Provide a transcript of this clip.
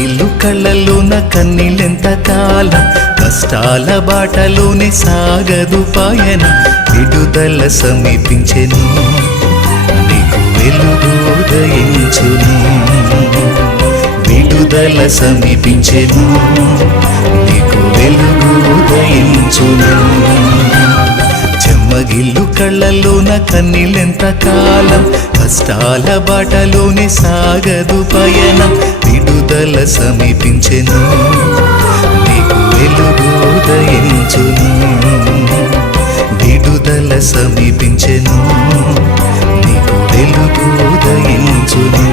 చెమ్మగిల్లు కళ్ళలోన కన్నీళ్ళెంత కాలం, కష్టాల బాటలోనే సాగదు పయనం. విడుదల సమీపించెను, నీకు వెలుగు ఉదయించును. విడుదల సమీపించెను, నీకు వెలుగు ఉదయించును. చెమ్మగిల్లు కళ్ళలోన కన్నీళ్ళెంత కాలం, కష్టాల బాటలోనే సాగదు పయనం. విడుదల సమీపించెను, నీకు వెలుగు ఉదయించును. విడుదల సమీపించెను, నీకు వెలుగు ఉదయించును.